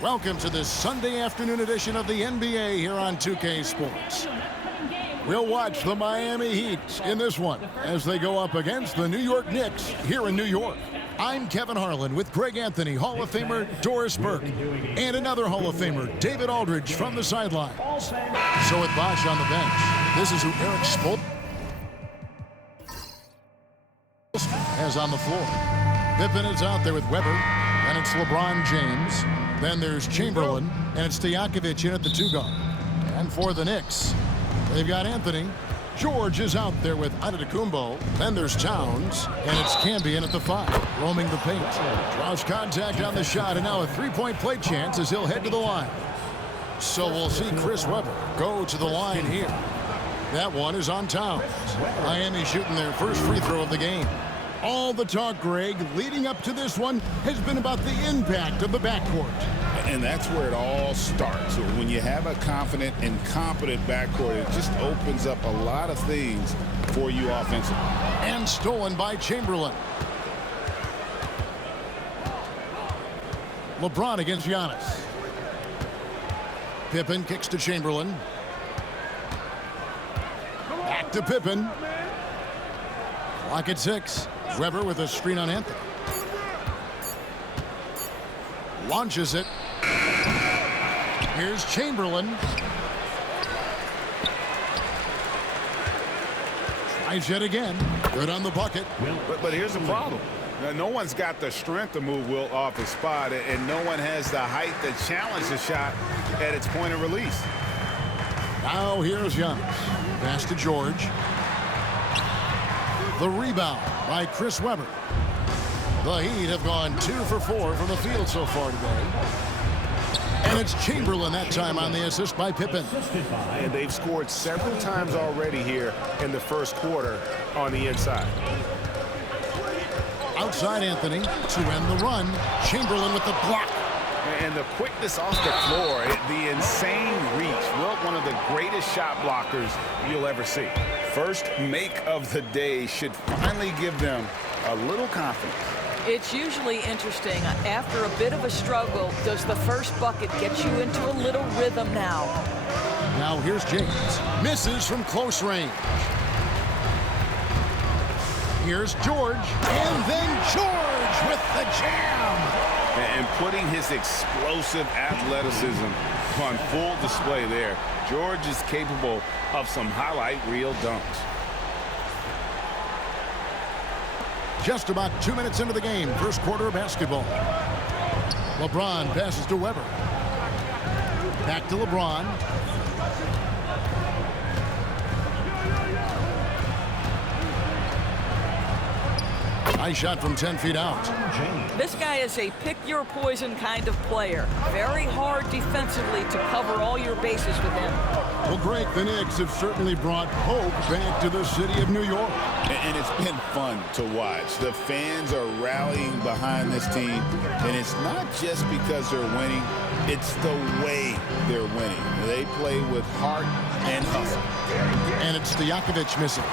Welcome to this Sunday afternoon edition of the NBA here on 2K Sports. We'll watch the Miami Heat in this one as they go up against the New York Knicks here in New York. I'm Kevin Harlan with Greg Anthony, Hall of Famer Doris Burke, and another Hall of Famer, David Aldridge, from the sidelines. So with Bosch on the bench, this is who Eric Spoelstra has on the floor. Pippen is out there with Weber, and it's LeBron James. Then there's Chamberlain, and it's Stojakovic in at the 2 guard. And for the Knicks, they've got Anthony. George is out there with Antetokounmpo. Then there's Towns, and it's Cambion at the 5, roaming the paint. Draws contact on the shot, and now a three-point play chance as he'll head to the line. So we'll see Chris Webber go to the line here. That one is on Towns. Miami shooting their first free throw of the game. All the talk, Greg, leading up to this one has been about the impact of the backcourt. And that's where it all starts. When you have a confident and competent backcourt, it just opens up a lot of things for you offensively. And stolen by Chamberlain. LeBron against Giannis. Pippen kicks to Chamberlain. Back to Pippen. Clock at 6. Weber with a screen on Anthony. Launches it. Here's Chamberlain. Tries yet again. Good on the bucket. But here's the problem. No one's got the strength to move Wilt off his spot, and no one has the height to challenge the shot at its point of release. Now here's Giannis. Pass to George. The rebound by Chris Webber. The Heat have gone 2 for 4 from the field so far today. And it's Chamberlain that time on the assist by Pippen. And they've scored several times already here in the first quarter on the inside. Outside Anthony to end the run. Chamberlain with the block. And the quickness off the floor, the insane reach. Wilt, one of the greatest shot blockers you'll ever see. First make of the day should finally give them a little confidence. It's usually interesting. After a bit of a struggle, does the first bucket get you into a little rhythm now? Now here's James. Misses from close range. Here's George. And then George with the jam. And putting his explosive athleticism on full display there. George is capable of some highlight reel dunks. Just about 2 minutes into the game, first quarter of basketball. LeBron passes to Weber. Back to LeBron. Nice shot from 10 feet out. This guy is a pick-your-poison kind of player. Very hard defensively to cover all your bases with him. Well, Greg, the Knicks have certainly brought hope back to the city of New York. And it's been fun to watch. The fans are rallying behind this team. And it's not just because they're winning. It's the way they're winning. They play with heart and hustle. And it's Stojakovic missing.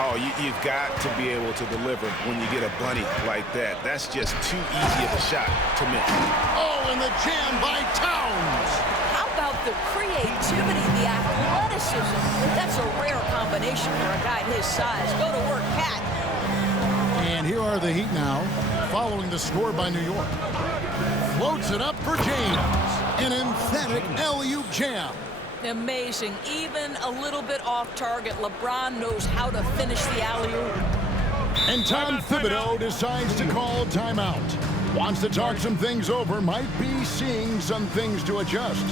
Oh, you've got to be able to deliver when you get a bunny like that. That's just too easy of a shot to miss. Oh, and the jam by Towns. How about the creativity, the athleticism? That's a rare combination for a guy his size. Go to work, Cat. And here are the Heat now, following the score by New York. Floats it up for James. An emphatic alley-oop jam. Amazing. Even a little bit off target, LeBron knows how to finish the alley-oop. And Tom Thibodeau decides to call timeout. Wants to talk some things over, might be seeing some things to adjust.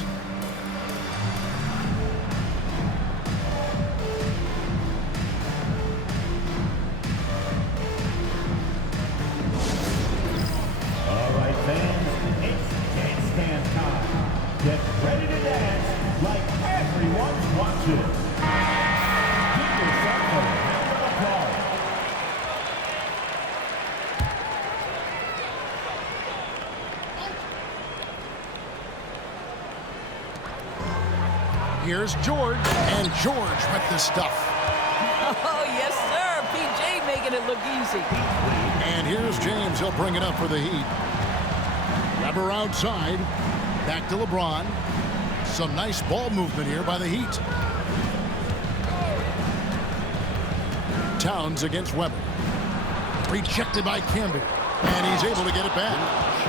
All right, fans, it's dance dance time. Get ready to dance like everyone's watching. Give yourself a round of applause. Here's George, and George with the stuff. Oh, yes, sir. PJ making it look easy. And here's James. He'll bring it up for the Heat. Weber outside. Back to LeBron. Some nice ball movement here by the Heat. Towns against Weber. Rejected by Camby. And he's able to get it back.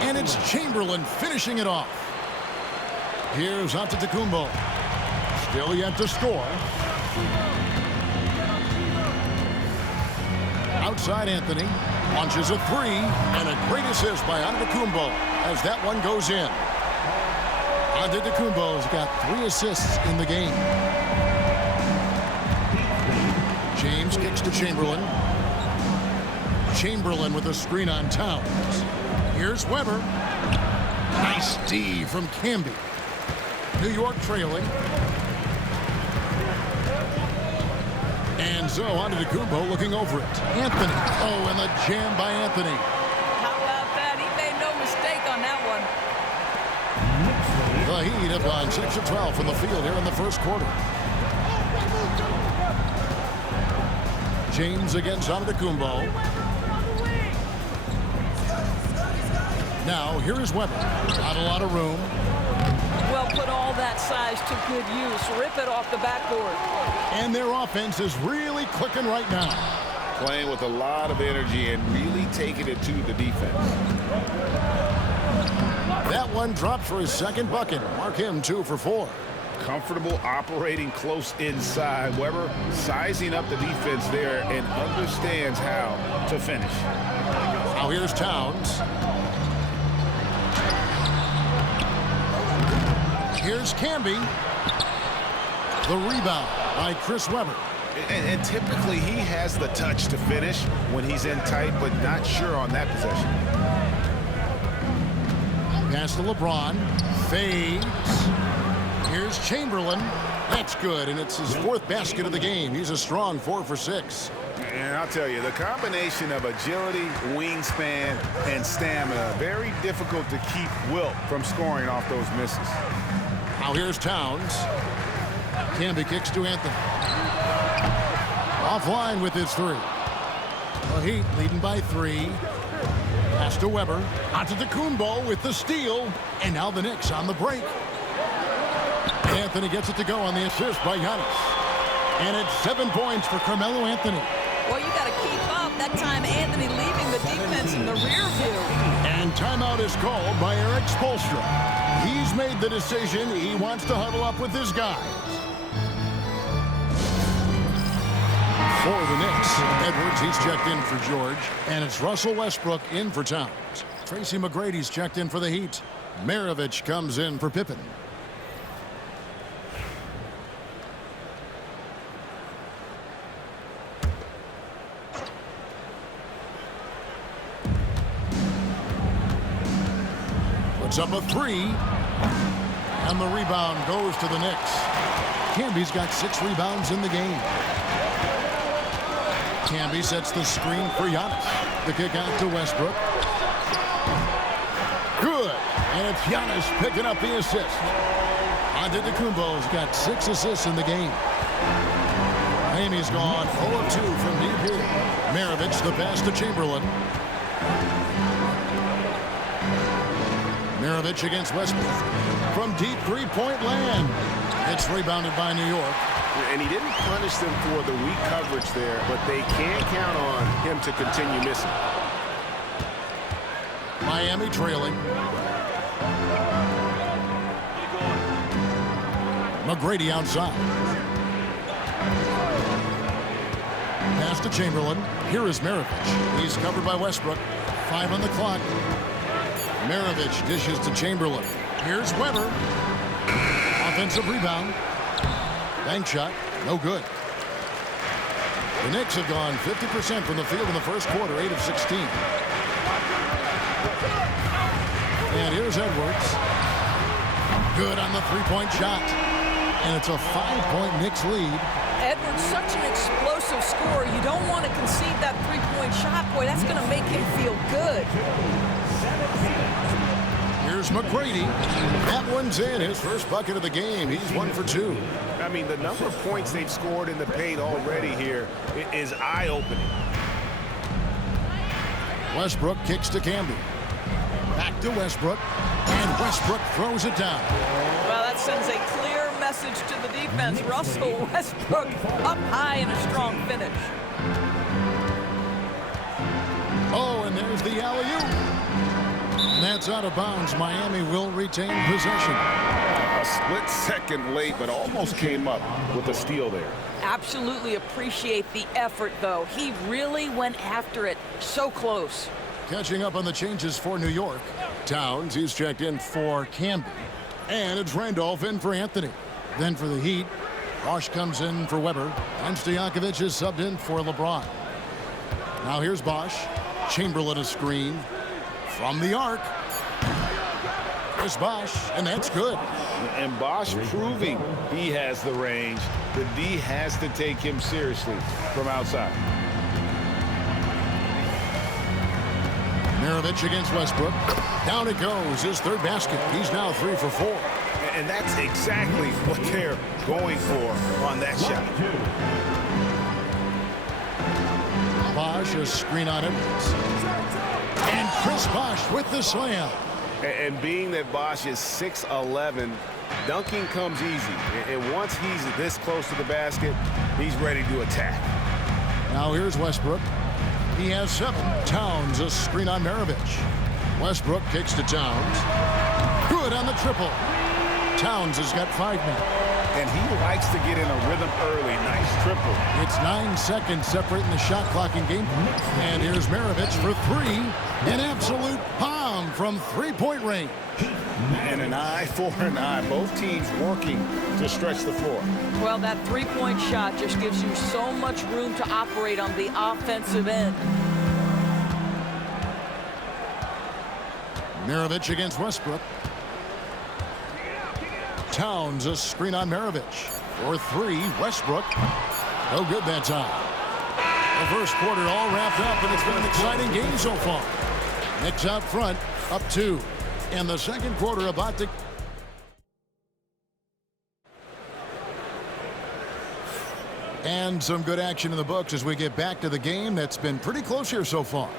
And it's Chamberlain finishing it off. Here's Antetokounmpo. Still yet to score. Outside Anthony. Launches a three. And a great assist by Antetokounmpo as that one goes in. Antetokounmpo's got 3 assists in the game. James kicks to Chamberlain. Chamberlain with a screen on Towns. Here's Weber. Nice D from Camby. New York trailing. And so Antetokounmpo looking over it. Anthony. Oh, and the jam by Anthony. How about that? He made no mistake on that one. The Heat have gone 6 of 12 from the field here in the first quarter. James against Antetokounmpo. Now, here is Weber. Not a lot of room. Well, put all that size to good use. Rip it off the backboard. And their offense is really clicking right now. Playing with a lot of energy and really taking it to the defense. That one dropped for his second bucket. Mark him 2 for 4. Comfortable operating close inside. Weber sizing up the defense there and understands how to finish. Now here's Towns. Here's Camby. The rebound by Chris Weber. And typically he has the touch to finish when he's in tight, but not sure on that possession. Pass to LeBron. Fades. Here's Chamberlain. That's good, and it's his 4th basket of the game. He's a strong 4 for 6. And I'll tell you, the combination of agility, wingspan, and stamina, very difficult to keep Wilt from scoring off those misses. Now here's Towns. Camby kicks to Anthony. Offline with his 3. The Heat leading by 3. Pass to Weber. Antetokounmpo with the steal. And now the Knicks on the break. Anthony gets it to go on the assist by Giannis. And it's 7 points for Carmelo Anthony. Well, you got to keep up. That time Anthony leaving the defense in the rear view. And timeout is called by Eric Spoelstra. He's made the decision. He wants to huddle up with his guys. For the Knicks, Edwards, he's checked in for George. And it's Russell Westbrook in for Towns. Tracy McGrady's checked in for the Heat. Maravich comes in for Pippen. Puts up a 3. And the rebound goes to the Knicks. Camby's got 6 rebounds in the game. Camby sets the screen for Giannis. The kick out to Westbrook. Good. And it's Giannis picking up the assist. Antetokounmpo's got 6 assists in the game. Amy's gone 0 of 2 from deep here. Maravich the pass to Chamberlain. Maravich against Westbrook. From deep 3-point land. It's rebounded by New York. And he didn't punish them for the weak coverage there, but they can't count on him to continue missing. Miami trailing. McGrady outside. Pass to Chamberlain. Here is Maravich. He's covered by Westbrook. 5 on the clock. Maravich dishes to Chamberlain. Here's Weber. Offensive rebound. Bank shot. No good. The Knicks have gone 50% from the field in the first quarter, 8 of 16. And here's Edwards. Good on the 3-point shot. And it's a 5-point Knicks lead. Edwards, such an explosive scorer. You don't want to concede that 3-point shot. Boy, that's going to make him feel good. Here's McGrady. That one's in. His first bucket of the game. He's 1 for 2. I mean, the number of points they've scored in the paint already here is eye-opening. Westbrook kicks to Camby. Back to Westbrook. And Westbrook throws it down. Well, that sends a clear message to the defense. Russell Westbrook up high in a strong finish. Oh, and there's the alley-oop. And that's out of bounds. Miami will retain possession. A split second late, but almost came up with a steal there. Absolutely appreciate the effort, though. He really went after it. So close. Catching up on the changes for New York. Towns, he's checked in for Camby. And it's Randolph in for Anthony. Then for the Heat, Bosch comes in for Weber. And Stojakovic is subbed in for LeBron. Now here's Bosch. Chamberlain a screen. From the arc. There's Bosch, and that's good. And Bosch proving he has the range. The D has to take him seriously from outside. Maravich against Westbrook. Down it goes, his third basket. He's now 3 for 4. And that's exactly what they're going for on that shot. Bosch, a screen on Edwards. And Chris Bosch with the slam. And being that Bosch is 6'11", dunking comes easy. And once he's this close to the basket, he's ready to attack. Now here's Westbrook. He has 7. Towns, a screen on Maravich. Westbrook kicks to Towns. Good on the triple. Towns has got 5 men. And he likes to get in a rhythm early. Nice triple. It's 9 seconds separating the shot clock and game. And here's Maravich for 3. An absolute bomb from three-point range. And an eye for an eye. Both teams working to stretch the floor. Well, that three-point shot just gives you so much room to operate on the offensive end. Maravich against Westbrook. Towns, a screen on Maravich. For 3, Westbrook. No good that time. The first quarter all wrapped up, and it's been an exciting game so far. Knicks out front, up 2. And the second quarter about to... And some good action in the books as we get back to the game that's been pretty close here so far.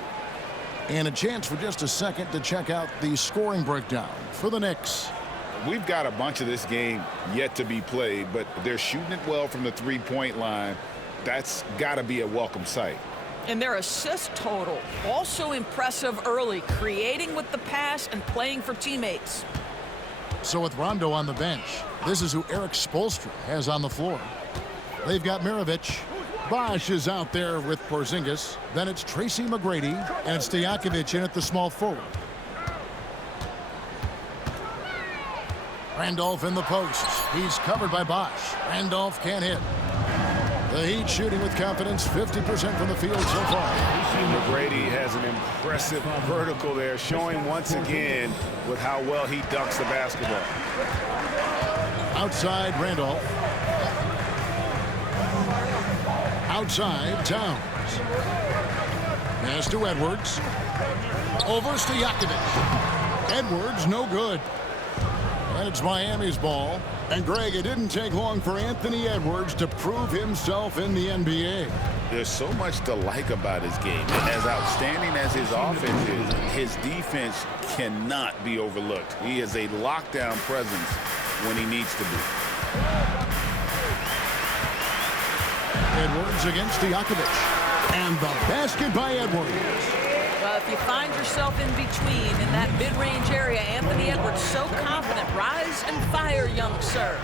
And a chance for just a second to check out the scoring breakdown for the Knicks. We've got a bunch of this game yet to be played, but they're shooting it well from the three-point line. That's got to be a welcome sight. And their assist total, also impressive early, creating with the pass and playing for teammates. So with Rondo on the bench, this is who Eric Spoelstra has on the floor. They've got Maravich. Bosch is out there with Porzingis. Then it's Tracy McGrady, and it's Stojakovic in at the small forward. Randolph in the post. He's covered by Bosch. Randolph can't hit. The Heat shooting with confidence, 50% from the field so far. McGrady has an impressive vertical there, showing once again with how well he dunks the basketball. Outside, Randolph. Outside, Towns. Pass to Edwards. Over Stojakovic. Edwards, no good. And it's Miami's ball. And Greg, it didn't take long for Anthony Edwards to prove himself in the NBA. There's so much to like about his game. As outstanding as his offense is, his defense cannot be overlooked. He is a lockdown presence when he needs to be. Edwards against Stojakovic. And the basket by Edwards. Well, if you find yourself in between in that mid-range area, Anthony Edwards so confident. Rise and fire, young sir.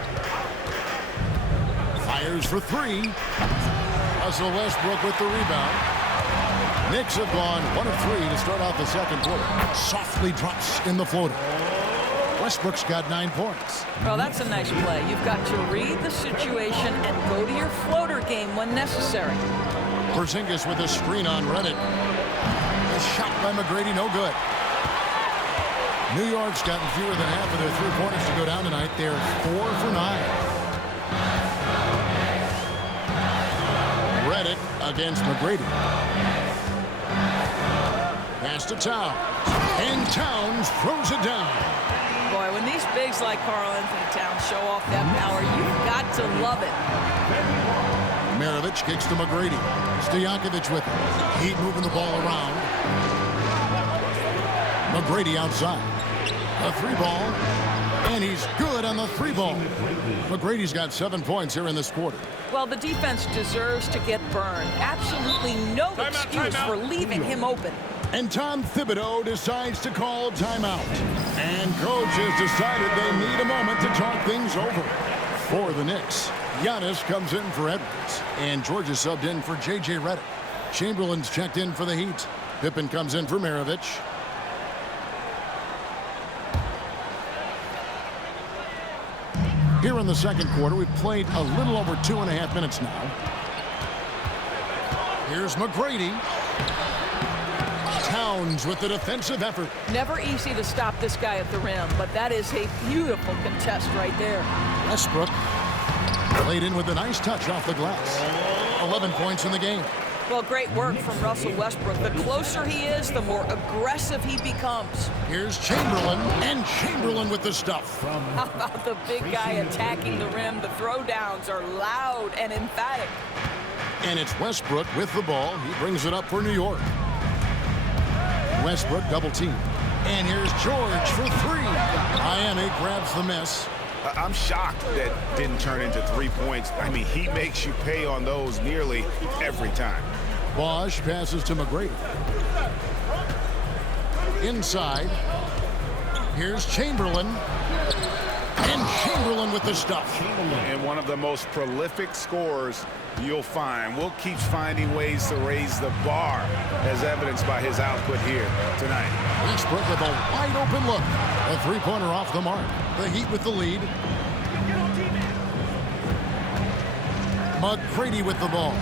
Fires for 3. Russell Westbrook with the rebound. Knicks have gone 1 of 3 to start out the second quarter. Softly drops in the floater. Westbrook's got 9 points. Well, that's a nice play. You've got to read the situation and go to your floater game when necessary. Porzingis with a screen on Reddick. A shot by McGrady, no good. New York's gotten fewer than half of their 3-pointers to go down tonight. They're 4 for 9. Reddick against McGrady. Pass to Towns. And Towns throws it down. Boy, when these bigs like Karl Anthony Towns show off that power, you've got to love it. Maravich kicks to McGrady. Stojakovic with it. Heat moving the ball around. McGrady outside. A three ball. And he's good on the three ball. McGrady's got 7 points here in this quarter. Well, the defense deserves to get burned. Absolutely no excuse for leaving him open. And Tom Thibodeau decides to call timeout. And coach has decided they need a moment to talk things over. For the Knicks, Giannis comes in for Edwards. And Georgia subbed in for J.J. Redick. Chamberlain's checked in for the Heat. Pippen comes in for Maravich. Here in the second quarter, we've played a little over 2.5 minutes now. Here's McGrady. Towns with the defensive effort. Never easy to stop this guy at the rim, but that is a beautiful contest right there. Westbrook laid in with a nice touch off the glass. 11 points in the game. Well, great work from Russell Westbrook. The closer he is, the more aggressive he becomes. Here's Chamberlain, and Chamberlain with the stuff. How about the big guy attacking the rim? The throwdowns are loud and emphatic. And it's Westbrook with the ball. He brings it up for New York. Westbrook double team. And here's George for three. Miami grabs the miss. I'm shocked that didn't turn into 3 points. I mean, he makes you pay on those nearly every time. Bosch passes to McGrady. Inside. Here's Chamberlain. And Chamberlain with the stuff. And one of the most prolific scorers you'll find. Will keeps finding ways to raise the bar, as evidenced by his output here tonight. Westbrook with a wide open look. A three-pointer off the mark. The Heat with the lead. McGrady with the ball.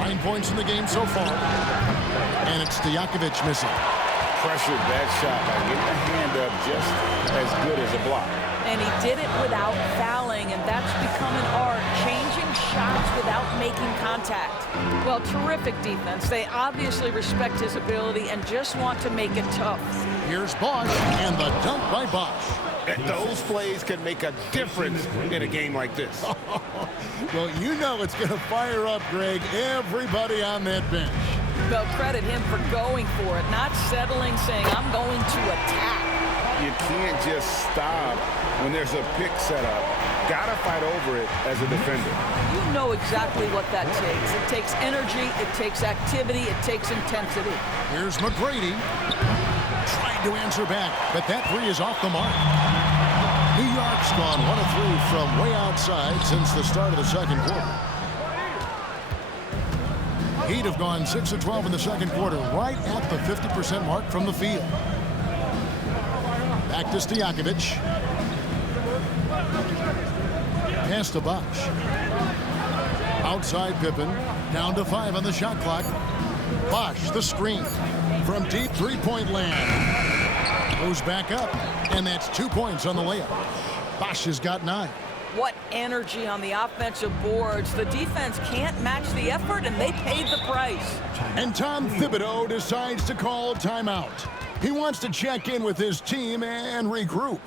9 points in the game so far. And it's Stojakovic missing. Pressured that shot by getting a hand up just as good as a block. And he did it without fouling, and that's become an art, changing shots without making contact. Well, terrific defense. They obviously respect his ability and just want to make it tough. Here's Bosch, and the dunk by Bosch. Those plays can make a difference in a game like this. Well, you know it's going to fire up, Greg, everybody on that bench. They'll credit him for going for it, not settling, saying, I'm going to attack. You can't just stop when there's a pick set up. Gotta fight over it as a defender. You know exactly what that takes. It takes energy, it takes activity, it takes intensity. Here's McGrady. Trying to answer back, but that three is off the mark. New York's gone 1 of 3 from way outside since the start of the second quarter. Heat have gone 6 of 12 in the second quarter, right at the 50% mark from the field. Back to Stojakovic. Pass to Bosch. Outside Pippen. Down to 5 on the shot clock. Bosch, the screen. From deep three-point land. Goes back up. And that's 2 points on the layup. Bosch has got 9. What energy on the offensive boards. The defense can't match the effort, and they paid the price. And Tom Thibodeau decides to call timeout. He wants to check in with his team and regroup.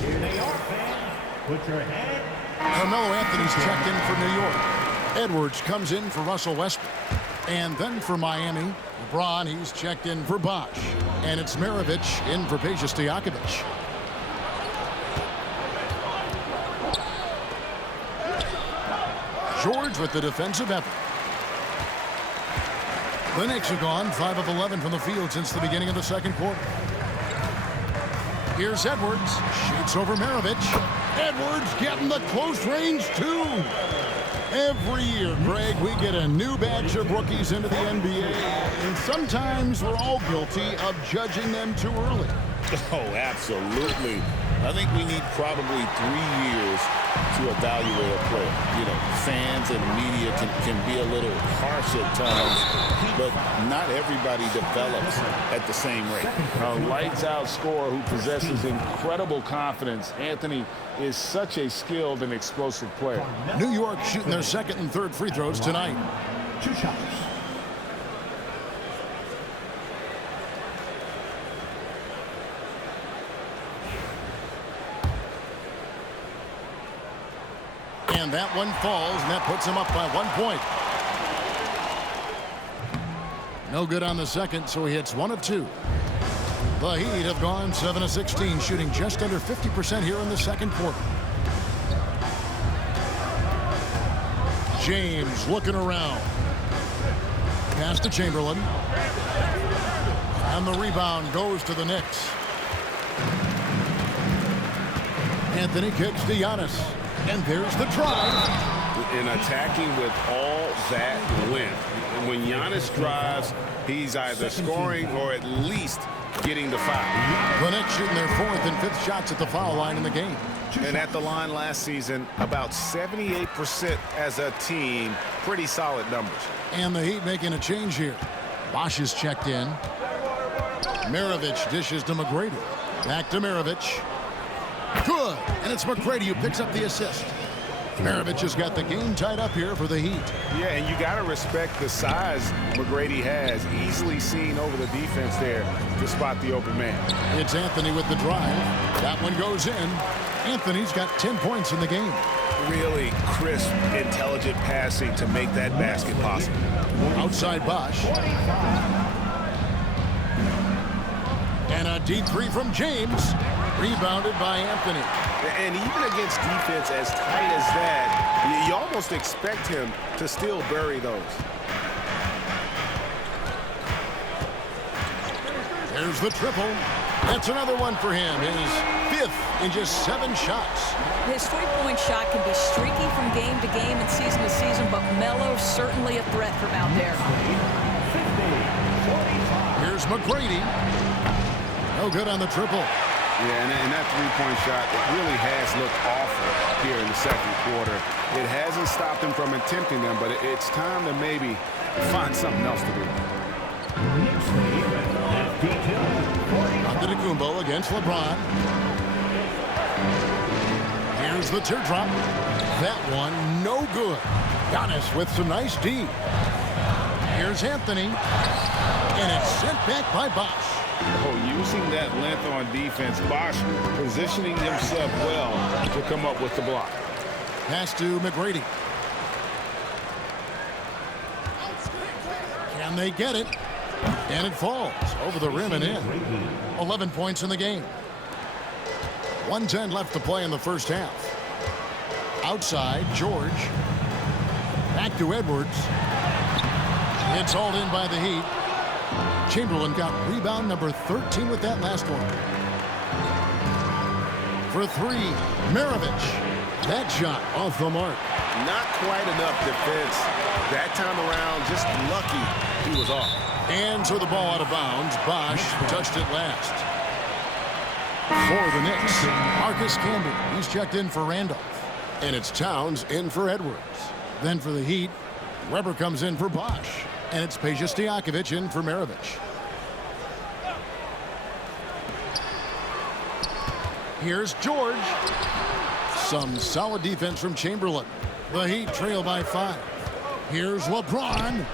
Here they are, fans. Put your head. Carmelo Anthony's checked in for New York. Edwards comes in for Russell Westbrook. And then for Miami, LeBron, he's checked in for Bosch. And it's Maravich in for Peja Stojakovic. George with the defensive effort. The Knicks have gone 5 of 11 from the field since the beginning of the second quarter. Here's Edwards. Shoots over Maravich. Edwards getting the close range, too. Every year, Greg, we get a new batch of rookies into the NBA, and sometimes we're all guilty of judging them too early. Oh, absolutely. I think we need probably 3 years to evaluate a player. You know, fans and media can be a little harsh at times, but not everybody develops at the same rate. A lights-out scorer who possesses incredible confidence. Anthony is such a skilled and explosive player. New York shooting their second and third free throws tonight. 2 shots. And that one falls, and that puts him up by 1 point. No good on the second, so he hits 1 of 2. The Heat have gone 7 of 16, shooting just under 50% here in the second quarter. James looking around. Pass to Chamberlain. And the rebound goes to the Knicks. Anthony kicks to Giannis. And there's the drive. And attacking with all that wind. And when Giannis drives, he's either scoring or at least getting the foul. The Knicks shooting their 4th and 5th shots at the foul line in the game. And at the line last season, about 78% as a team. Pretty solid numbers. And the Heat making a change here. Bosh is checked in. Maravich dishes to McGrady. Back to Maravich. Good. And it's McGrady who picks up the assist. Maravich has got the game tied up here for the Heat. Yeah, and you got to respect the size McGrady has. Easily seen over the defense there to spot the open man. It's Anthony with the drive. That one goes in. Anthony's got 10 points in the game. Really crisp, intelligent passing to make that basket possible. Outside Bosh. And a deep three from James. Rebounded by Anthony. And even against defense as tight as that, you almost expect him to still bury those. There's the triple. That's another one for him. His 5th in just 7 shots. His three-point shot can be streaky from game to game and season to season, but Melo's certainly a threat from out there. Here's McGrady. No good on the triple. Yeah, and that three-point shot, it really has looked awful here in the second quarter. It hasn't stopped him from attempting them, but it's time to maybe find something else to do. Antetokounmpo against LeBron. Here's the teardrop. That one, no good. Giannis with some nice D. Here's Anthony. And it's sent back by Bosh. Oh, using that length on defense, Bosh positioning himself well to come up with the block. Pass to McGrady. Can they get it? And it falls over the rim and in. 11 points in the game. 1:10 left to play in the first half. Outside, George. Back to Edwards. It's hauled in by the Heat. Chamberlain got rebound number 13 with that last one. For 3, Maravich. That shot off the mark. Not quite enough defense. That time around, just lucky he was off. And so the ball out of bounds. Bosh touched it last. For the Knicks, Marcus Camby. He's checked in for Randolph. And it's Towns in for Edwards. Then for the Heat, Weber comes in for Bosh. And it's Peja Stojakovic in for Maravich. Here's George. Some solid defense from Chamberlain. The Heat trail by 5. Here's LeBron.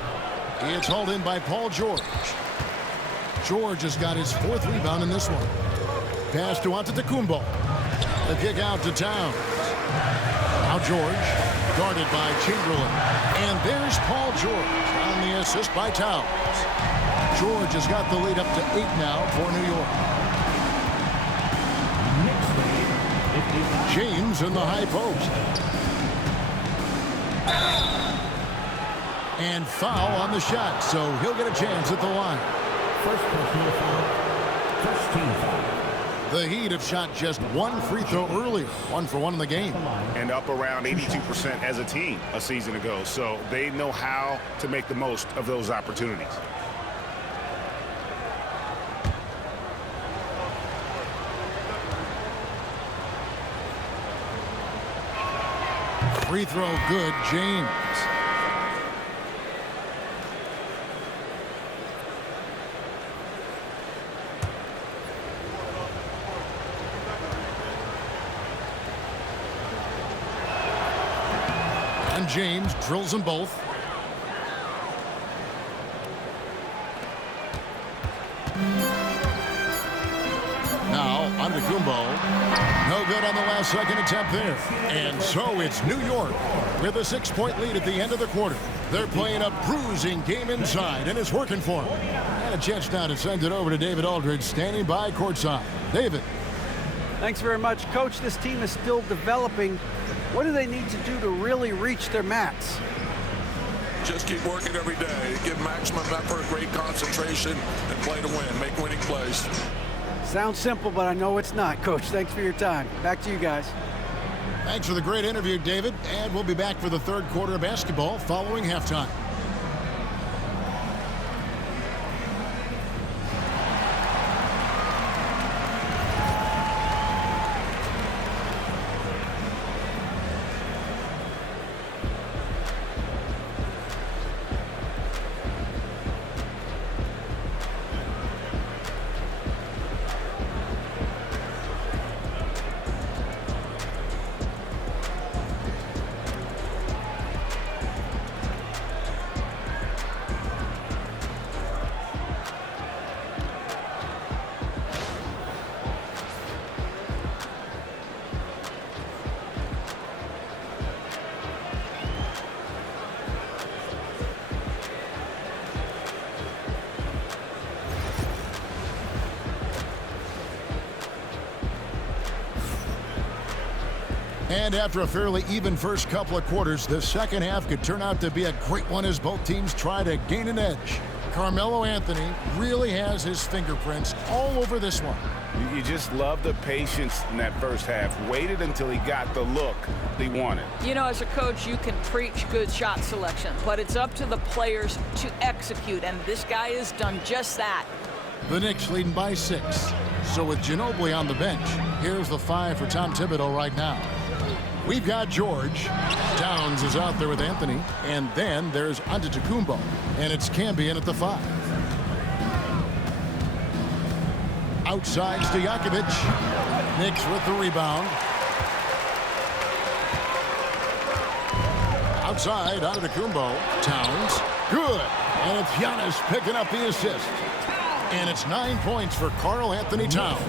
It's hauled in by Paul George. George has got his 4th rebound in this one. Pass to Antetokounmpo. The kick out to Towns. Now George, guarded by Chamberlain. And there's Paul George on the assist by Towns. George has got the lead up to 8 now for New York. James in the high post. And foul on the shot, so he'll get a chance at the line. First personal foul. First team foul. The Heat have shot just 1 free throw earlier, 1 for 1 in the game. And up around 82% as a team a season ago. So they know how to make the most of those opportunities. Free throw good, James. And James drills them both. Now Now, Antetokounmpo. No good on the last second attempt there. And so it's New York with a 6-point lead at the end of the quarter. They're playing a bruising game inside, and it's working for them. And a chance now to send it over to David Aldridge, standing by courtside. David. Thanks very much. Coach, this team is still developing. What do they need to do to really reach their max? Just keep working every day. Give maximum effort, great concentration, and play to win. Make winning plays. Sounds simple, but I know it's not. Coach, thanks for your time. Back to you guys. Thanks for the great interview, David. And we'll be back for the third quarter of basketball following halftime. And after a fairly even first couple of quarters, the second half could turn out to be a great one as both teams try to gain an edge. Carmelo Anthony really has his fingerprints all over this one. You just love the patience in that first half. Waited until he got the look he wanted. You know, as a coach, you can preach good shot selection, but it's up to the players to execute, and this guy has done just that. The Knicks leading by 6. So with Ginobili on the bench, here's the 5 for Tom Thibodeau right now. We've got George. Towns is out there with Anthony. And then there's Antetokounmpo. And it's Cambion at the 5. Outside Stojakovic. Knicks with the rebound. Outside Antetokounmpo. Towns. Good. And it's Giannis picking up the assist. And it's 9 points for Karl Anthony Towns.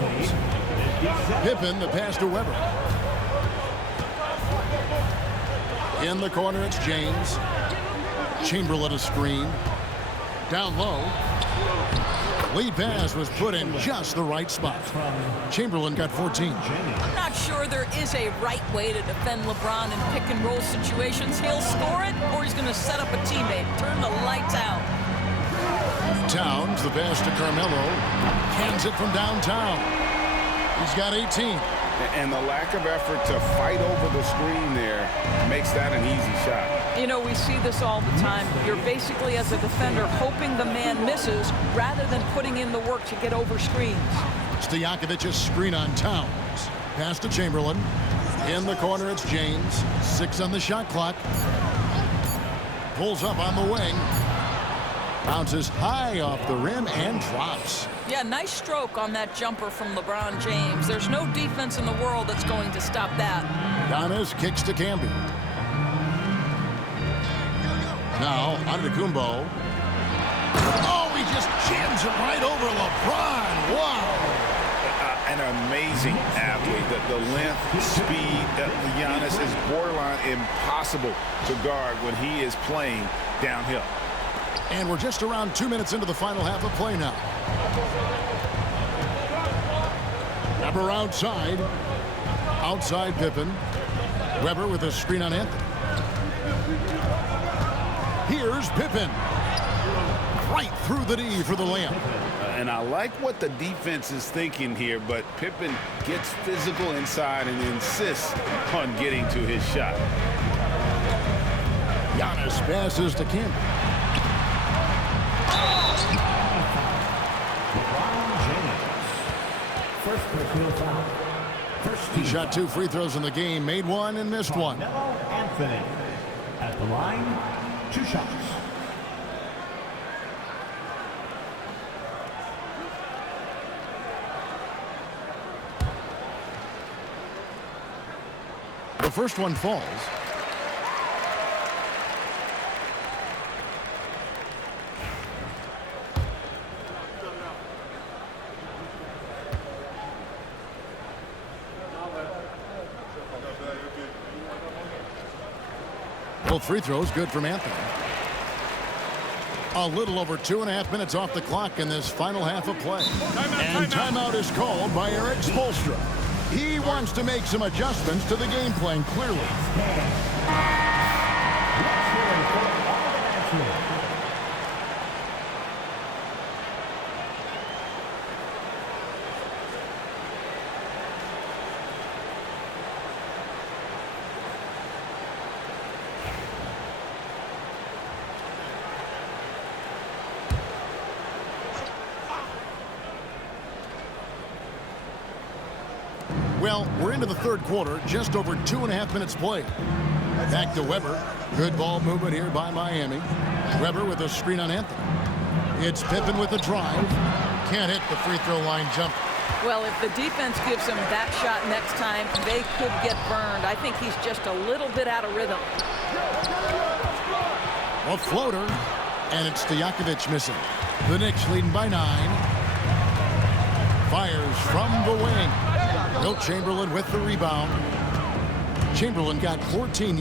Pippen the pass to Weber. In the corner, it's James. Chamberlain a screen. Down low. Lead pass was put in just the right spot. Chamberlain got 14. I'm not sure there is a right way to defend LeBron in pick-and-roll situations. He'll score it, or he's going to set up a teammate. Turn the lights out. Towns, the pass to Carmelo. Hands it from downtown. He's got 18. And the lack of effort to fight over the screen there makes that an easy shot. You know, we see this all the time. You're basically, as a defender, hoping the man misses rather than putting in the work to get over screens. Stojakovic's screen on Towns. Pass to Chamberlain. In the corner, it's James. 6 on the shot clock. Pulls up on the wing. Bounces high off the rim and drops. Yeah, nice stroke on that jumper from LeBron James. There's no defense in the world that's going to stop that. Giannis kicks to Cambion. Now, Antetokounmpo. Oh, he just jams it right over LeBron. Wow. An amazing athlete. The length, speed, Giannis is borderline impossible to guard when he is playing downhill. And we're just around 2 minutes into the final half of play now. Weber outside. Outside Pippen. Weber with a screen on Anthony. Here's Pippen. Right through the D for the layup. And I like what the defense is thinking here, but Pippen gets physical inside and insists on getting to his shot. Giannis passes to Cambion. He shot 2 free throws in the game, made 1 and missed 1. Anthony at the line, 2 shots. The first one falls. Both free throws good from Anthony. A little over 2.5 minutes off the clock in this final half of play. And timeout is called by Eric Spoelstra. He wants to make some adjustments to the game plan, clearly. Well, we're into the third quarter, just over 2.5 minutes played. Back to Weber. Good ball movement here by Miami. Weber with a screen on Anthony. It's Pippen with a drive. Can't hit the free throw line jump. Well, if the defense gives him that shot next time, they could get burned. I think he's just a little bit out of rhythm. A floater, and it's Stojakovic missing. The Knicks leading by 9. Fires from the wing. Wilt Chamberlain with the rebound. Chamberlain got 14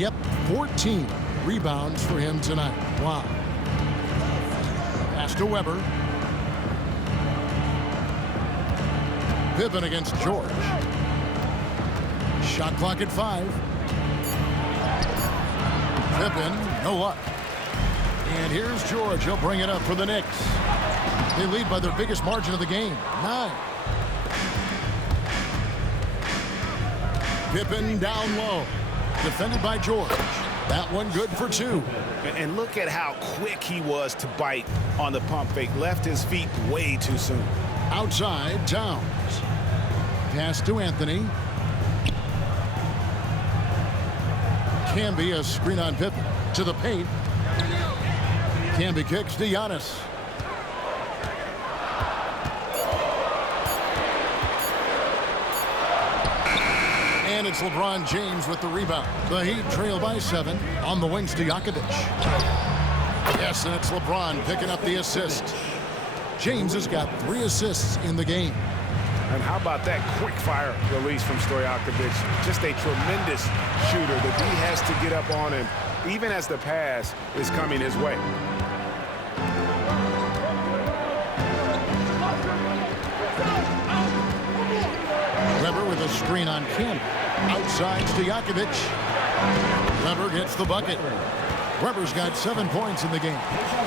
rebounds for him tonight. Wow. Pass to Weber. Pippen against George. Shot clock at 5. Pippen, no luck. And here's George. He'll bring it up for the Knicks. They lead by their biggest margin of the game, 9. Pippen down low. Defended by George. That one good for 2. And look at how quick he was to bite on the pump fake. Left his feet way too soon. Outside, Towns. Pass to Anthony. Camby, a screen on Pippen. To the paint. Camby kicks to Giannis. And it's LeBron James with the rebound. The Heat trail by 7. On the wings to Stojakovic. Yes, and it's LeBron picking up the assist. James has got 3 assists in the game. And how about that quick fire release from Stojakovic? Just a tremendous shooter. The D has to get up on him, even as the pass is coming his way. Weber with a screen on Kim. Outside Stojakovic. Weber gets the bucket. Weber's got 7 points in the game.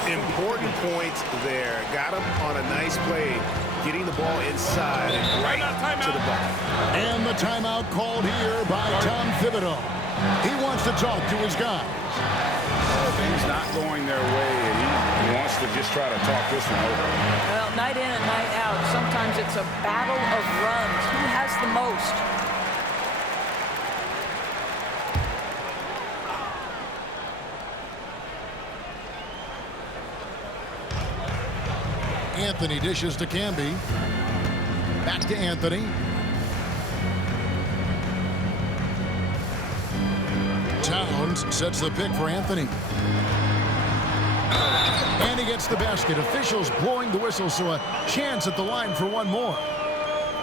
Important points there. Got him on a nice play, getting the ball inside and right to the bucket. And the timeout called here by Tom Thibodeau. He wants to talk to his guys. Things not going their way, and he wants to just try to talk this one over. Well, night in and night out, sometimes it's a battle of runs. Who has the most? Anthony dishes to Camby. Back to Anthony. Towns sets the pick for Anthony. And he gets the basket. Officials blowing the whistle, so a chance at the line for one more.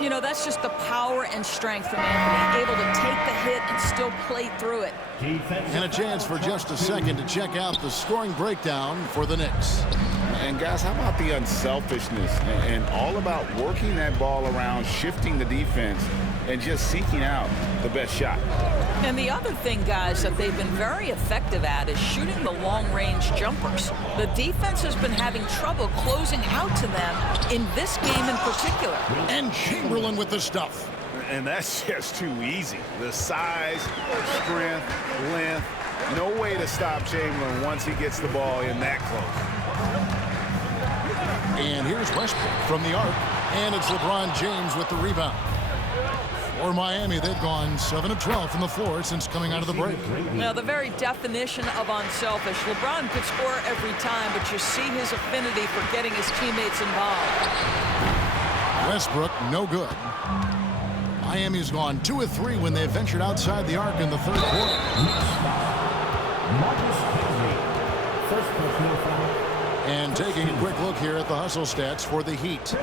You know, that's just the power and strength from Anthony, able to take the hit and still play through it. And a chance for just a second to check out the scoring breakdown for the Knicks. And guys, how about the unselfishness and all about working that ball around, shifting the defense, and just seeking out the best shot. And the other thing, guys, that they've been very effective at is shooting the long-range jumpers. The defense has been having trouble closing out to them in this game in particular. And Chamberlain with the stuff. And that's just too easy. The size, strength, length, no way to stop Chamberlain once he gets the ball in that close. And here's Westbrook from the arc, and it's LeBron James with the rebound. For Miami, they've gone 7 of 12 from the floor since coming out of the break. Now, the very definition of unselfish. LeBron could score every time, but you see his affinity for getting his teammates involved. Westbrook, no good. Miami's gone 2 of 3 when they ventured outside the arc in the third quarter. And taking a quick look here at the hustle stats for the Heat.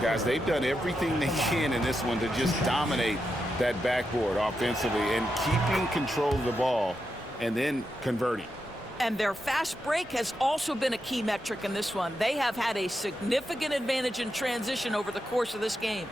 Guys, they've done everything they can in this one to just dominate that backboard offensively and keeping control of the ball and then converting. And their fast break has also been a key metric in this one. They have had a significant advantage in transition over the course of this game.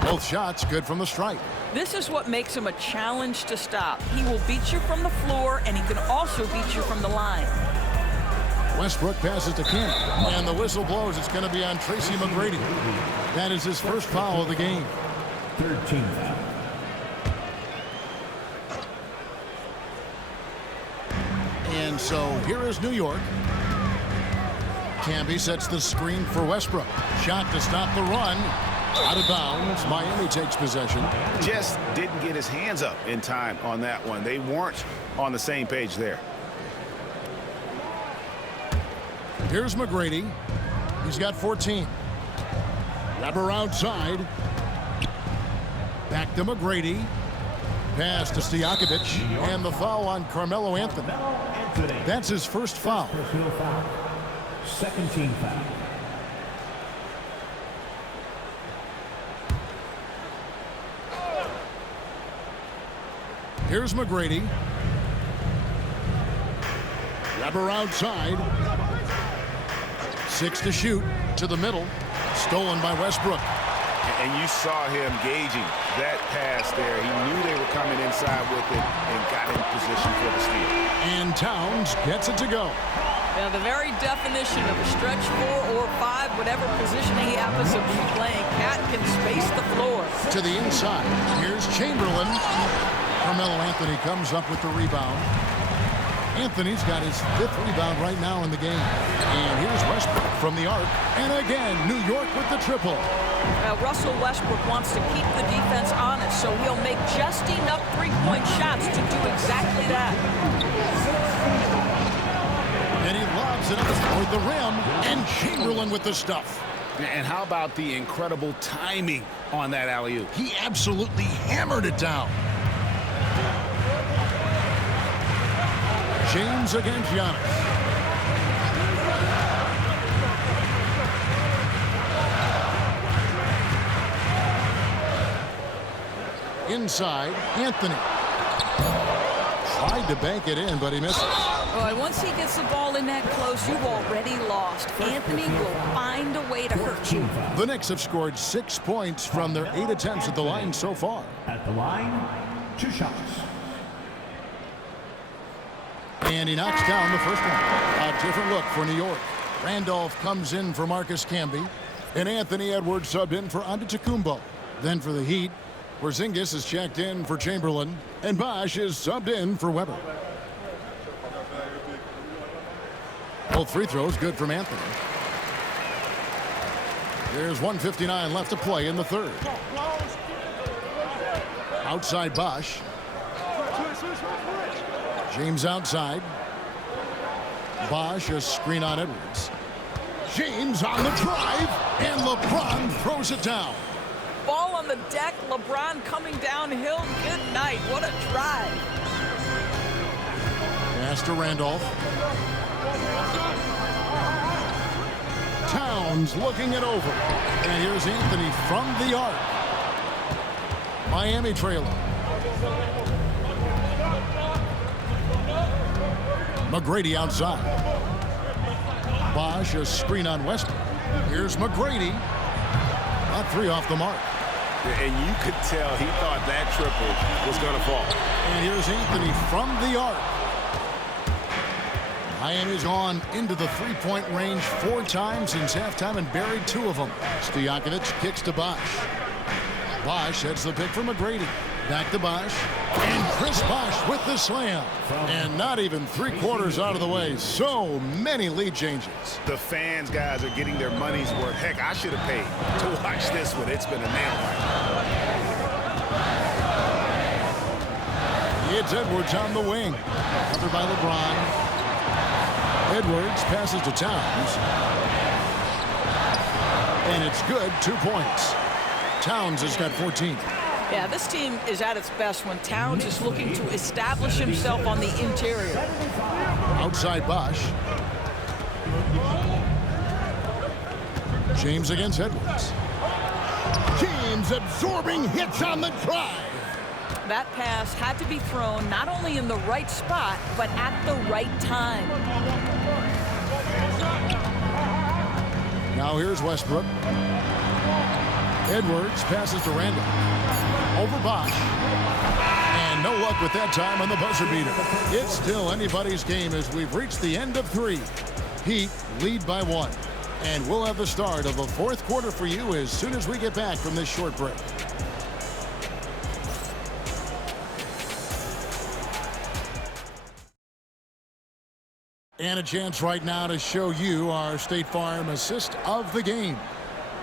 Both shots good from the stripe. This is what makes him a challenge to stop. He will beat you from the floor, and he can also beat you from the line. Westbrook passes to King, and the whistle blows. It's going to be on Tracy McGrady. That is his first foul of the game. 13 foul. And so here is New York. Camby sets the screen for Westbrook. Shot to stop the run. Out of bounds. Miami takes possession. Just didn't get his hands up in time on that one. They weren't on the same page there. Here's McGrady. He's got 14. Weber outside. Back to McGrady. Pass to Stojakovic. And the foul on Carmelo Anthony. That's his first foul. Personal foul. Second team foul. Here's McGrady. Weber outside. 6 to shoot. To the middle. Stolen by Westbrook. And you saw him gauging that pass there. He knew they were coming inside with it and got in position for the steal. And Towns gets it to go. Now, the very definition of a stretch 4 or 5, whatever positioning he happens to be playing, Cat can space the floor. To the inside. Here's Chamberlain. Carmelo Anthony comes up with the rebound. Anthony's got his 5th rebound right now in the game. And here's Westbrook from the arc. And again, New York with the triple. Now, Russell Westbrook wants to keep the defense honest, so he'll make just enough three-point shots to do exactly that. And he lobs it up toward the rim. And Chamberlain with the stuff. And how about the incredible timing on that alley-oop? He absolutely hammered it down. James against Giannis. Inside, Anthony. Tried to bank it in, but he misses. Boy, once he gets the ball in that close, you've already lost. Anthony will find a way to hurt you. The Knicks have scored 6 points from their 8 attempts at the line so far. At the line, 2 shots. And he knocks down the first one. A different look for New York. Randolph comes in for Marcus Camby. And Anthony Edwards subbed in for Antetokounmpo. Then for the Heat, Porzingis is checked in for Chamberlain. And Bosh is subbed in for Weber. Both free throws good from Anthony. There's 1:59 left to play in the third. Outside Bosh. James outside. Bosh a screen on Edwards. James on the drive, and LeBron throws it down. Ball on the deck, LeBron coming downhill. Good night. What a drive. Pass to Randolph. Towns looking it over. And here's Anthony from the arc. Miami trailer. McGrady outside. Bosh a screen on Westbrook. Here's McGrady. Not 3 off the mark. And you could tell he thought that triple was going to fall. And here's Anthony from the arc. Miami's gone into the three-point range 4 times since halftime and buried 2 of them. Stojakovic kicks to Bosh. Bosh heads the pick for McGrady. Back to Bosh. And Chris Bosh with the slam. And not even 3/4 out of the way. So many lead changes. The fans, guys, are getting their money's worth. Heck, I should have paid to watch this one. It's been a nail biter. It's Edwards on the wing. Covered by LeBron. Edwards passes to Towns. And it's good, 2 points. Towns has got 14. Yeah, this team is at its best when Towns is looking to establish himself on the interior. Outside Bosh. James against Edwards. James absorbing hits on the drive. That pass had to be thrown not only in the right spot, but at the right time. Now here's Westbrook. Edwards passes to Randall. Over Bosch. And no luck with that time on the buzzer beater. It's still anybody's game as we've reached the end of 3. Heat lead by 1. And we'll have the start of the 4th quarter for you as soon as we get back from this short break. And a chance right now to show you our State Farm assist of the game.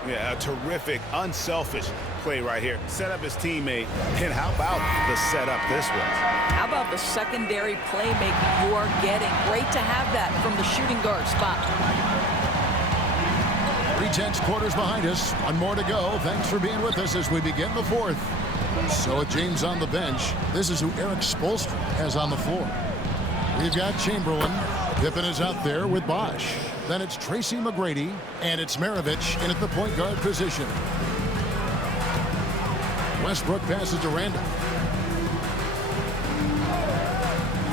Yeah, a terrific, unselfish play right here. Set up his teammate. And how about the setup this was? How about the secondary playmaking you are getting? Great to have that from the shooting guard spot. 3/10 quarters behind us. 1 more to go. Thanks for being with us as we begin the 4th. So with James on the bench, this is who Eric Spoelstra has on the floor. We've got Chamberlain. Pippen is out there with Bosch. Then it's Tracy McGrady, and it's Maravich in at the point guard position. Westbrook passes to Randall.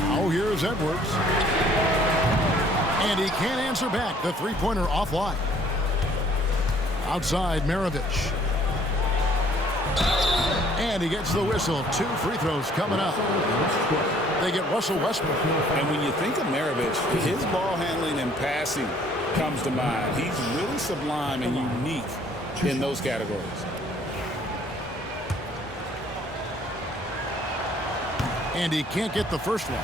Now here's Edwards. And he can't answer back. The three-pointer offline. Outside, Maravich. And he gets the whistle. 2 free throws coming up. They get Russell Westbrook. And when you think of Maravich, his ball handling and passing comes to mind. He's really sublime and unique in those categories. And he can't get the first one.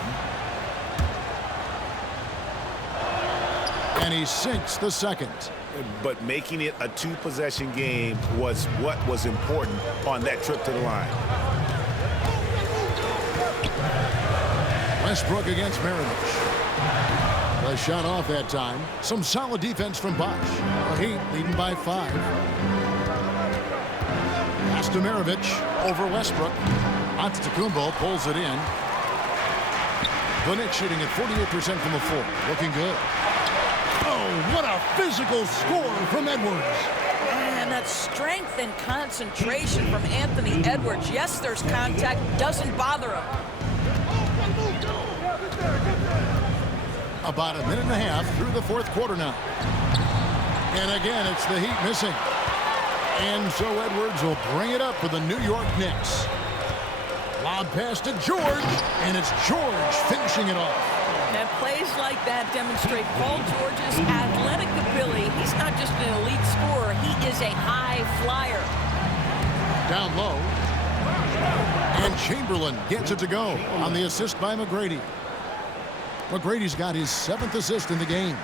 And he sinks the second. But making it a 2-possession game was what was important on that trip to the line. Westbrook against Maravich. The shot off that time. Some solid defense from Bosch. The Heat leading by 5. Pass to Maravich over Westbrook. Antetokounmpo pulls it in. The Knicks shooting at 48% from the floor. Looking good. Oh, what a physical score from Edwards. And that strength and concentration from Anthony Edwards. Yes, there's contact. Doesn't bother him. About 1.5 minutes through the 4th quarter now. And again, it's the Heat missing. And so Edwards will bring it up for the New York Knicks. Lob pass to George, and it's George finishing it off. And plays like that demonstrate Paul George's athletic ability. He's not just an elite scorer, he is a high flyer. Down low. And Chamberlain gets it to go on the assist by McGrady. McGrady's got his 7th assist in the game.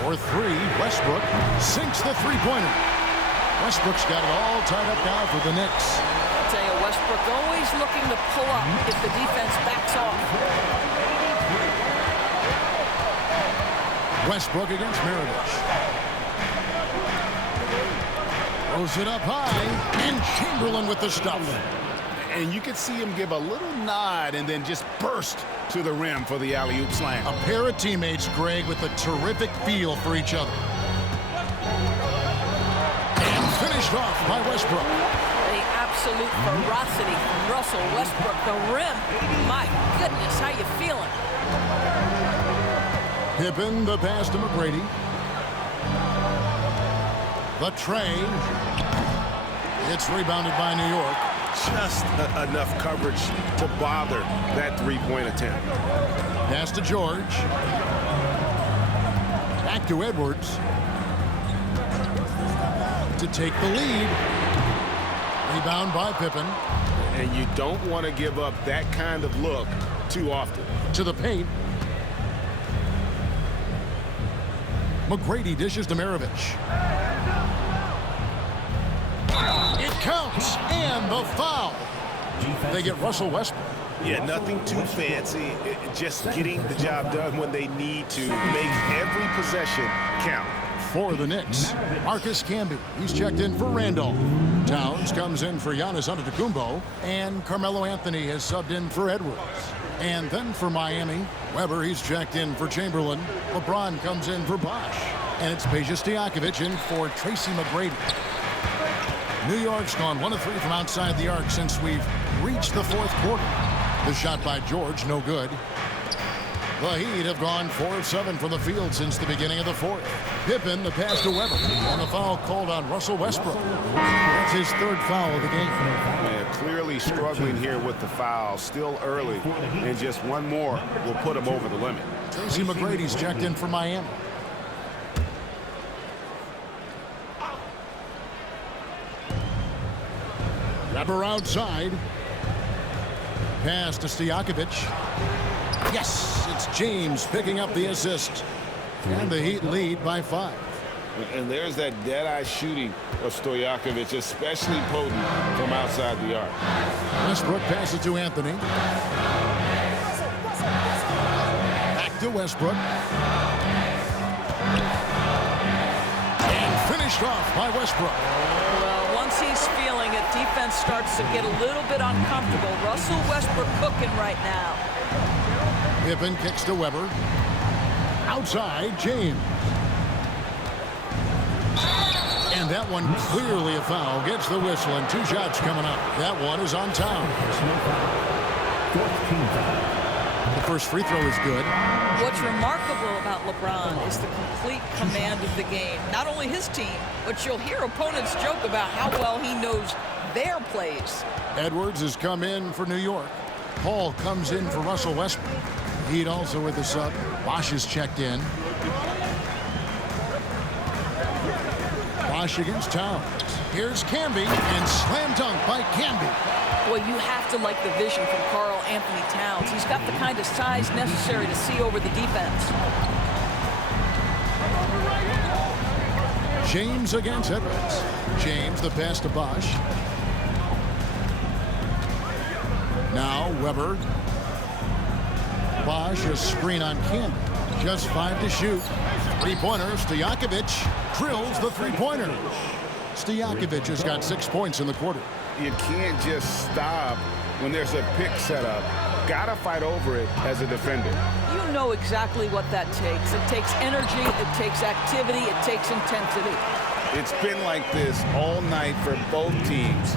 For 3, Westbrook sinks the three-pointer. Westbrook's got it all tied up now for the Knicks. I'll tell you, Westbrook always looking to pull up if the defense backs off. Westbrook against Maravich. Throws it up high, and Chamberlain with the stuff. And you could see him give a little nod and then just burst to the rim for the alley-oop slam. A pair of teammates, Greg, with a terrific feel for each other. And finished off by Westbrook. The absolute ferocity from Russell Westbrook. The rim. My goodness, how you feeling? Pippen, the pass to McGrady. The tray. It's rebounded by New York. Just enough coverage to bother that three-point attempt. Pass to George. Back to Edwards. To take the lead. Rebound by Pippen. And you don't want to give up that kind of look too often. To the paint. McGrady dishes to Maravich. It counts, and the foul. They get Russell Westbrook. Yeah, nothing too fancy. Just getting the job done when they need to. Make every possession count. For the Knicks, Marcus Camby. He's checked in for Randolph. Towns comes in for Giannis Antetokounmpo, and Carmelo Anthony has subbed in for Edwards. And then for Miami, Weber, he's checked in for Chamberlain. LeBron comes in for Bosch. And it's Peja Stojakovic in for Tracy McGrady. New York's gone 1 of 3 from outside the arc since we've reached the fourth quarter. The shot by George, no good. The Heat have gone 4 of 7 from the field since the beginning of the fourth. Pippen, the pass to Weber, and the foul called on Russell Westbrook. That's his 3rd foul of the game. Man, clearly struggling here with the foul, still early, and just one more will put him over the limit. Tracy McGrady's checked in for Miami. Weber outside. Pass to Stojakovic. Yes, it's James picking up the assist. And the Heat lead by 5. And there's that dead-eye shooting of Stojakovic, especially potent from outside the arc. Westbrook passes to Anthony. Back to Westbrook. And finished off by Westbrook. Well, once he's feeling it, defense starts to get a little bit uncomfortable. Russell Westbrook cooking right now. Pippen kicks to Weber. Outside, James. And that one clearly a foul. Gets the whistle and 2 shots coming up. That one is on Towns. The first free throw is good. What's remarkable about LeBron is the complete command of the game. Not only his team, but you'll hear opponents joke about how well he knows their plays. Edwards has come in for New York. Paul comes in for Russell Westbrook. Heat also with the sub. Bosch is checked in. Bosch against Towns. Here's Camby and slam dunk by Camby. Boy, you have to like the vision from Karl Anthony Towns. He's got the kind of size necessary to see over the defense. James against Edwards. James the pass to Bosch. Now Weber. Bosch a screen on Camby. Just 5 to shoot. 3-pointer. Stojakovic drills the 3-pointer. Stojakovic has got 6 points in the quarter. You can't just stop when there's a pick set up. Gotta fight over it as a defender. You know exactly what that takes. It takes energy, it takes activity, it takes intensity. It's been like this all night for both teams.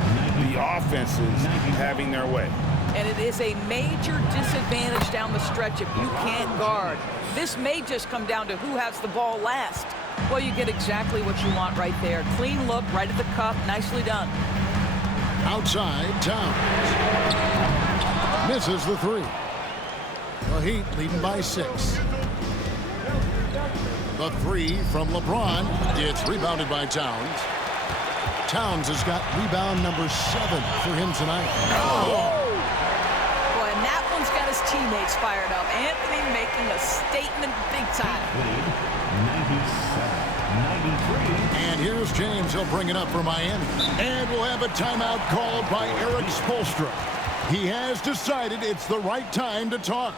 The offenses having their way. And it is a major disadvantage down the stretch if you can't guard. This may just come down to who has the ball last. Well, you get exactly what you want right there. Clean look, right at the cup, nicely done. Outside, Towns. Misses the 3. The Heat leading by 6. The 3 from LeBron. It's rebounded by Towns. Towns has got rebound number 7 for him tonight. Oh! Boy, and that one's got his teammates fired up. Anthony making a statement big time. 97-93. And here's James. He'll bring it up for Miami. And we'll have a timeout called by Eric Spoelstra. He has decided it's the right time to talk.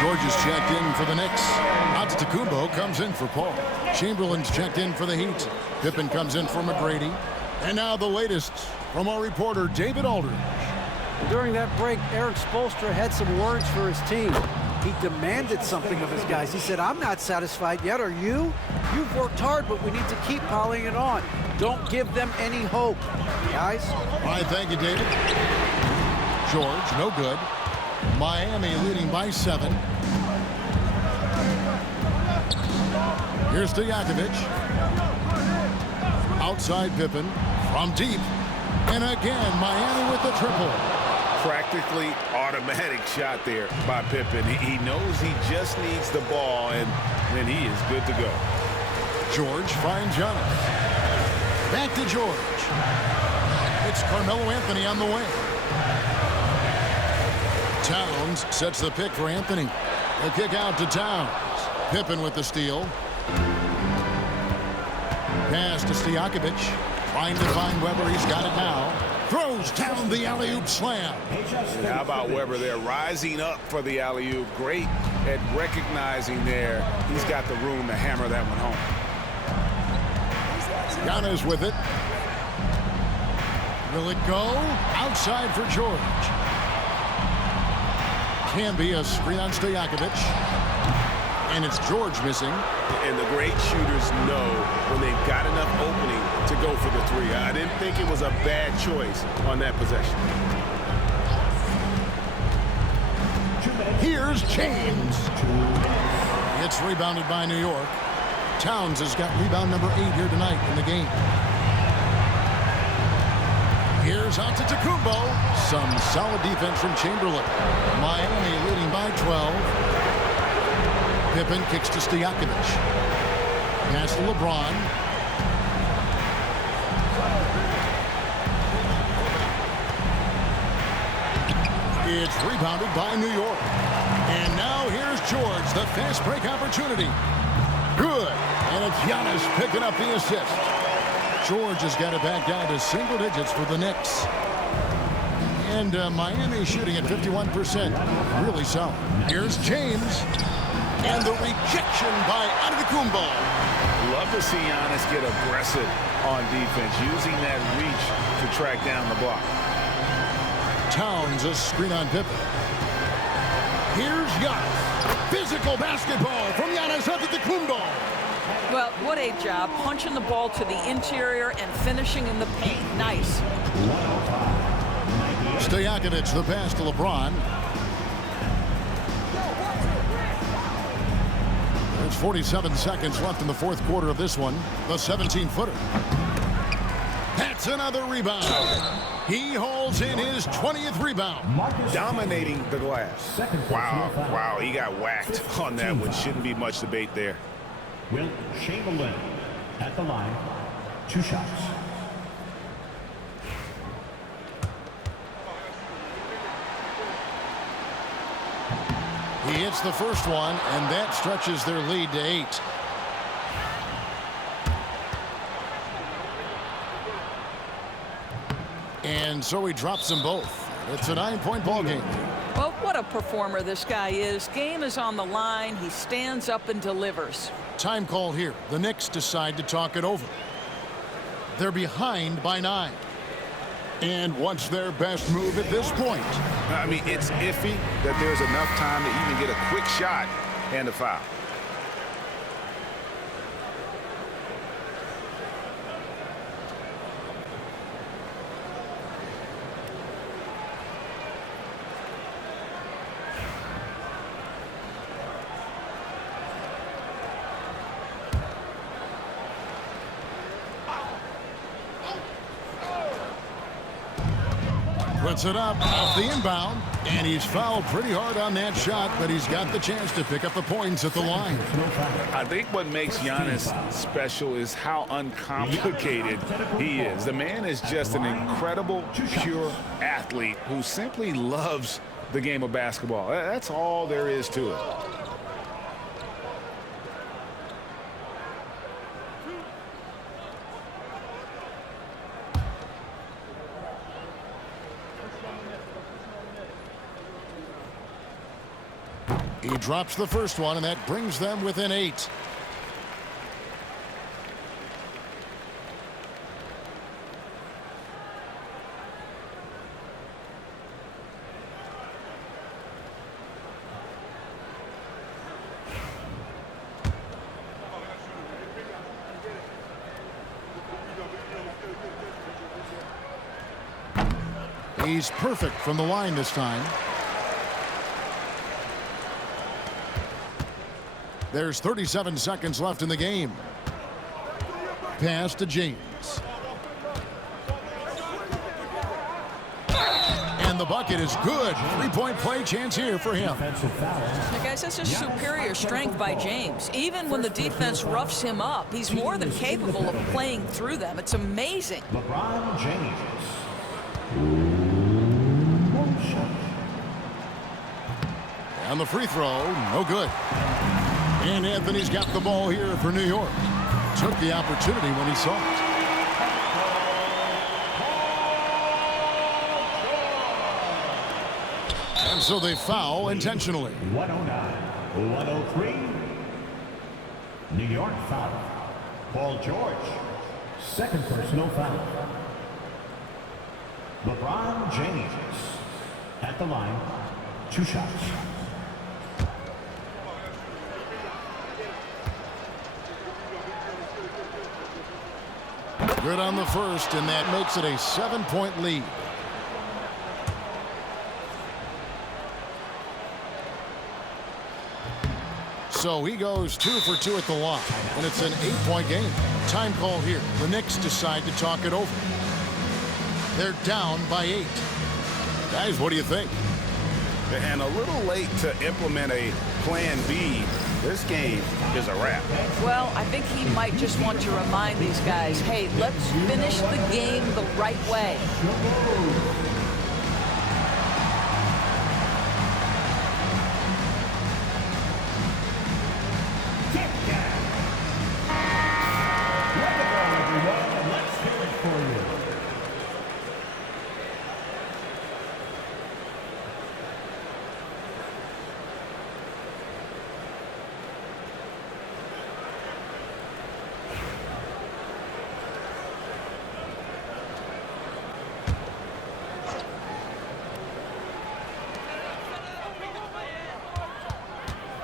George is checked in for the Knicks. Antetokounmpo comes in for Paul. Chamberlain's checked in for the Heat. Pippen comes in for McGrady. And now the latest from our reporter, David Aldridge. During that break, Eric Spoelstra had some words for his team. He demanded something of his guys. He said, I'm not satisfied yet. Are you? You've worked hard, but we need to keep piling it on. Don't give them any hope. Guys? All right, thank you, David. George, no good. Miami leading by 7. Here's Stojakovic. Outside Pippen. From deep. And again, Miami with the triple. Practically automatic shot there by Pippen. He knows he just needs the ball, and then he is good to go. George finds Giannis. Back to George. It's Carmelo Anthony on the wing. Towns sets the pick for Anthony. The kick out to Towns. Pippen with the steal. Pass to Stojakovic. Trying to find Weber. He's got it now. Throws down the alley-oop slam. And how about Weber there, rising up for the alley-oop. Great at recognizing there. He's got the room to hammer that one home. Giannis with it. Will it go? Outside for George. Can be a screen on Stojakovic. And it's George missing. And the great shooters know when they've got enough opening to go for the three. I didn't think it was a bad choice on that possession. Here's James. It's rebounded by New York. Towns has got rebound number 8 here tonight in the game. Here's out to Tacumbo. Some solid defense from Chamberlain. Miami leading by 12. Pippen kicks to Stojakovic. Pass to LeBron. It's rebounded by New York. And now here's George, the fast break opportunity. Good. And it's Giannis picking up the assist. George has got it back down to single digits for the Knicks. And Miami shooting at 51%. Really solid. Here's James. And the rejection by Antetokounmpo. Love to see Giannis get aggressive on defense, using that reach to track down the block. Towns a screen on Pippen. Here's Giannis. Physical basketball from Giannis Antetokounmpo. Well, what a job punching the ball to the interior and finishing in the paint. Nice. Stojakovic the pass to LeBron. There's 47 seconds left in the fourth quarter of this one. The 17-footer. That's another rebound. He holds in his 20th rebound. Dominating the glass. Wow, he got whacked on that one. Shouldn't be much debate there. Will Chamberlain at the line. 2 shots. He hits the first one, and that stretches their lead to 8. And so he drops them both. It's a 9-point ball game. Well, what a performer this guy is. Game is on the line. He stands up and delivers. Time call here. The Knicks decide to talk it over. They're behind by 9. And what's their best move at this point? I mean, it's iffy that there's enough time to even get a quick shot and a foul. Puts it up off the inbound, and he's fouled pretty hard on that shot, but he's got the chance to pick up the points at the line. I think what makes Giannis special is how uncomplicated he is. The man is just an incredible, pure athlete who simply loves the game of basketball. That's all there is to it. He drops the first one, and that brings them within 8. He's perfect from the line this time. There's 37 seconds left in the game. Pass to James. And the bucket is good. 3-point play chance here for him. Guys, that's just superior strength by James. Even when the defense roughs him up, he's more than capable of playing through them. It's amazing. LeBron James. And the free throw, no good. And Anthony's got the ball here for New York. Took the opportunity when he saw it. And so they foul intentionally. 109, 103. New York foul. Paul George. Second personal foul. LeBron James at the line. 2 shots. Good on the first, and that makes it a 7-point lead. So he goes 2 for 2 at the line, and it's an 8-point game. Time call here. The Knicks decide to talk it over. They're down by 8. Guys, what do you think? And a little late to implement a plan B. This game is a wrap. Well, I think he might just want to remind these guys, hey, let's finish the game the right way.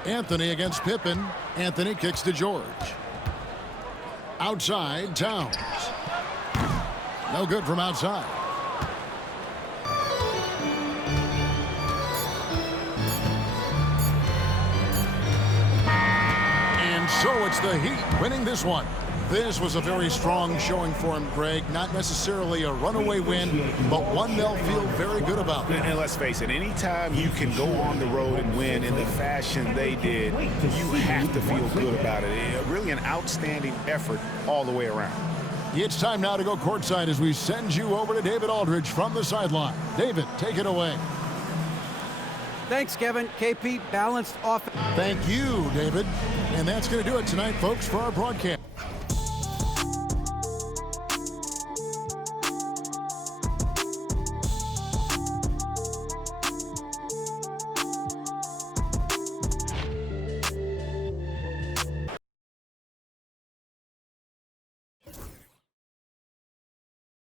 Anthony against Pippen. Anthony kicks to George. Outside, Towns. No good from outside. And so it's the Heat winning this one. This was a very strong showing for him, Greg. Not necessarily a runaway win, but one they'll feel very good about. And let's face it, anytime you can go on the road and win in the fashion they did, you have to feel good about it. Really an outstanding effort all the way around. It's time now to go courtside as we send you over to David Aldridge from the sideline. David, take it away. Thanks, Kevin. KP, balanced offense. Thank you, David. And that's going to do it tonight, folks, for our broadcast.